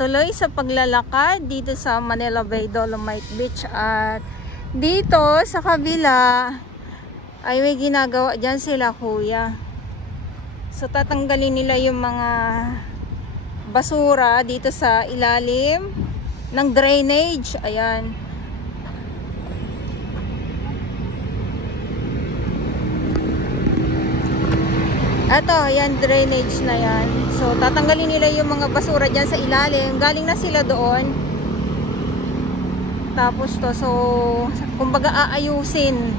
patuloy sa paglalakad dito sa Manila Bay Dolomite Beach. At dito sa kabila ay may ginagawa dyan sila kuya. So tatanggalin nila yung mga basura dito sa ilalim ng drainage. Ayan. Eto, ayan, drainage na yan. So, tatanggalin nila yung mga basura dyan sa ilalim. Galing na sila doon. Tapos to, so, kumbaga aayusin.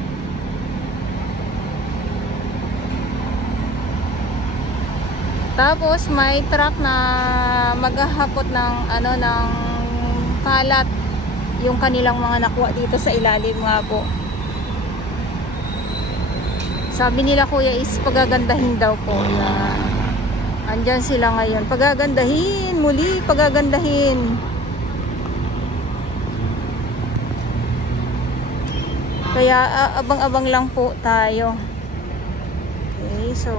Tapos, may truck na maghahapot ng, ng kalat. Yung kanilang mga nakuha dito sa ilalim nga po. Sabi nila kuya is pagagandahin daw po na andyan sila ngayon. Pagagandahin, muli pagagandahin. Kaya abang-abang lang po tayo. Okay, so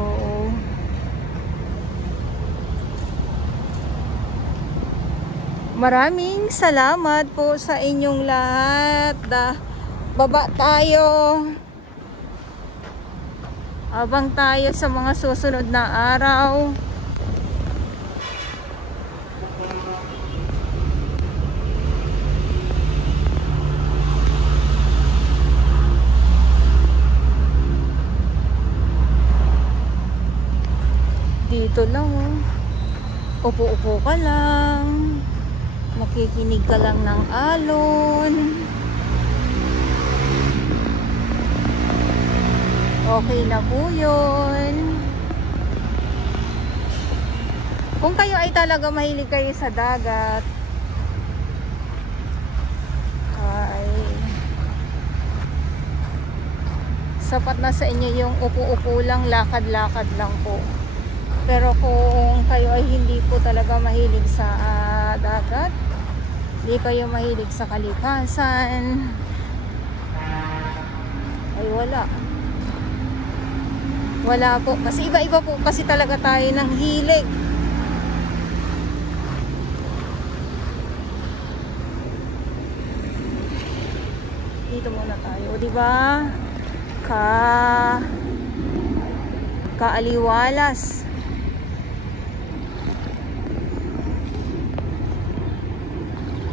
maraming salamat po sa inyong lahat. Baba tayo. Abang tayo sa mga susunod na araw. Dito lang oh. Upo-upo ka lang. Makikinig ka lang ng alon. Okay na po yun. Kung kayo ay talaga mahilig kayo sa dagat, ay sapat na sa inyo yung upo-upo lang, lakad-lakad lang po. Pero kung kayo ay hindi po talaga mahilig sa dagat, hindi kayo mahilig sa kalikasan, ay wala po. Kasi iba-iba po kasi talaga tayo ng hilig. Dito muna tayo, di ba? Kaaliwalas.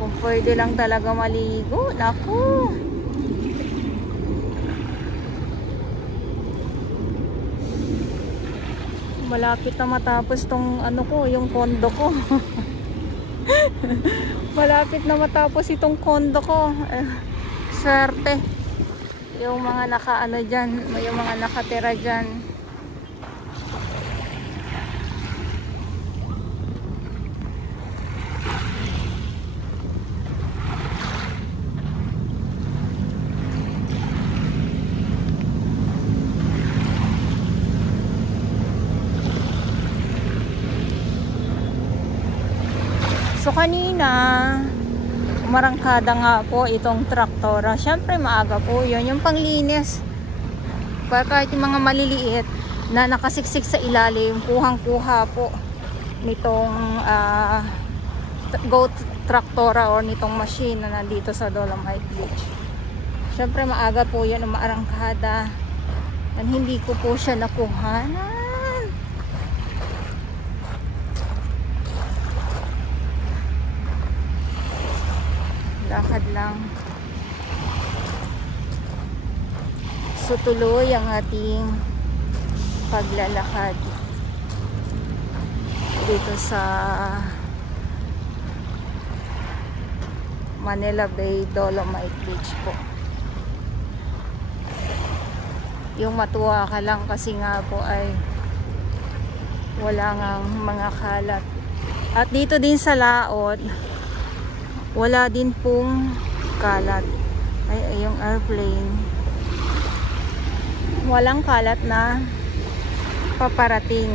Kung pwede lang talaga maligo, naku. Malapit na matapos tong yung kondo ko. Malapit na matapos itong kondo ko. Swerte. Yung mga dyan, yung mga nakatira dyan. So kanina, umarangkada nga po itong traktora. Siyempre maaga po yun. Yung panglinis. Para kahit yung mga maliliit na nakasiksik sa ilalim, kuhang-kuha po nitong goat traktora or nitong machine na nandito sa Dolomite Beach. Siyempre maaga po yun, umarangkada. And hindi ko po siya nakuhanan. Lakad lang. So tuloy ang ating paglalakad dito sa Manila Bay Dolomite Beach po. Yung matuwa ka lang kasi nga po ay wala ngang mga kalat. At dito din sa laot, wala din pong kalat. Ay, yung airplane. Walang kalat na paparating.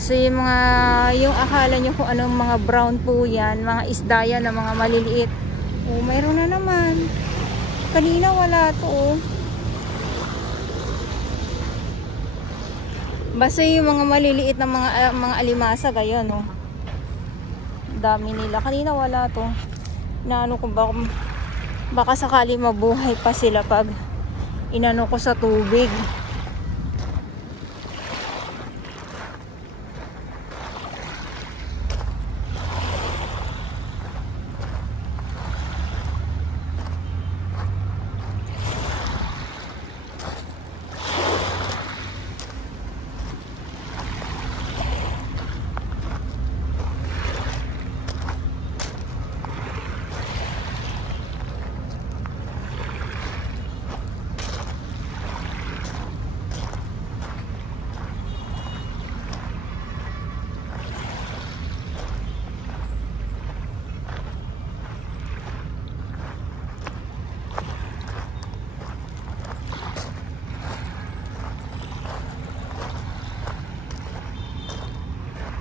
So yung akala nyo kung anong mga brown po yan, mga isda yan na mga maliliit. Oh, mayroon na naman. Kanina wala to oh. Basta yung mga maliliit na mga alimasag, ayan oh. Dami nila. Kanina wala to. Inaano ko baka sakali mabuhay pa sila pag inano ko sa tubig.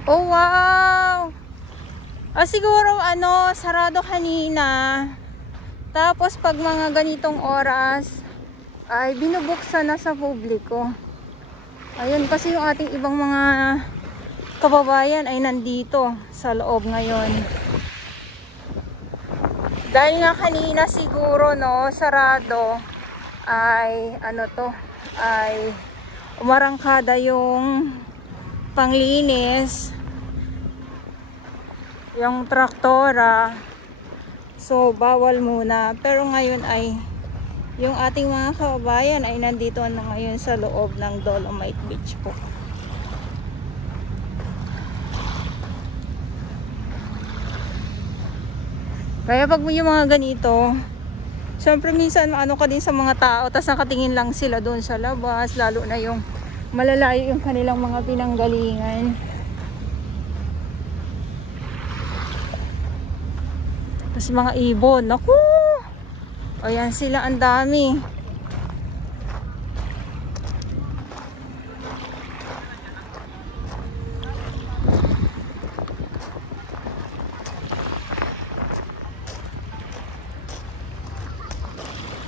Oh wow! Siguro sarado kanina. Tapos pag mga ganitong oras ay binubuksan na sa publiko. Ayun kasi yung ating ibang mga kababayan ay nandito sa loob ngayon. Dahil nga kanina siguro sarado ay ay umarangkada yung panglinis, yung traktora, so bawal muna. Pero ngayon ay yung ating mga kababayan ay nandito na ngayon sa loob ng Dolomite Beach po. Kaya pag yung mga ganito, syempre minsan ka din sa mga tao, tas nakatingin lang sila doon sa labas, lalo na yung malalayo yung kanilang mga pinanggalingan. Tapos mga ibon, naku! Ayan sila, ang dami.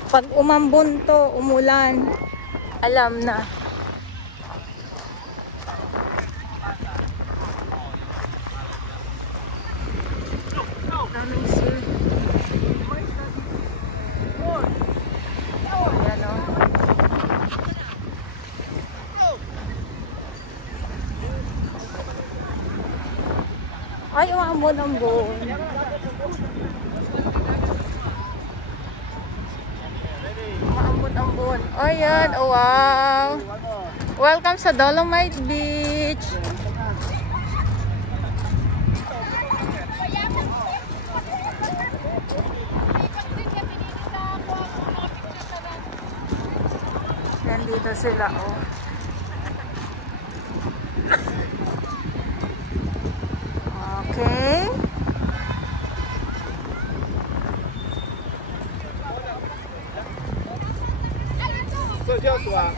Pag umambon to, umulan, alam na. Ay, umambon-ambon. Umambon-ambon. Ayan, oh wow. Welcome sa Dolomite Beach. Nandito sila, oh. Okay. So, Joshua,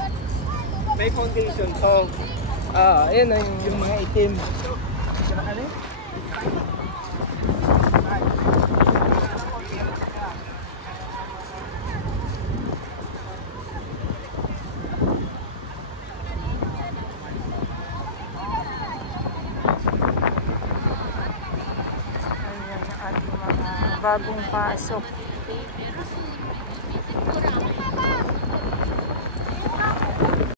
may foundation to. Ayan na yung mga itim. Ano? Ayan ang ating mga bagong pasok.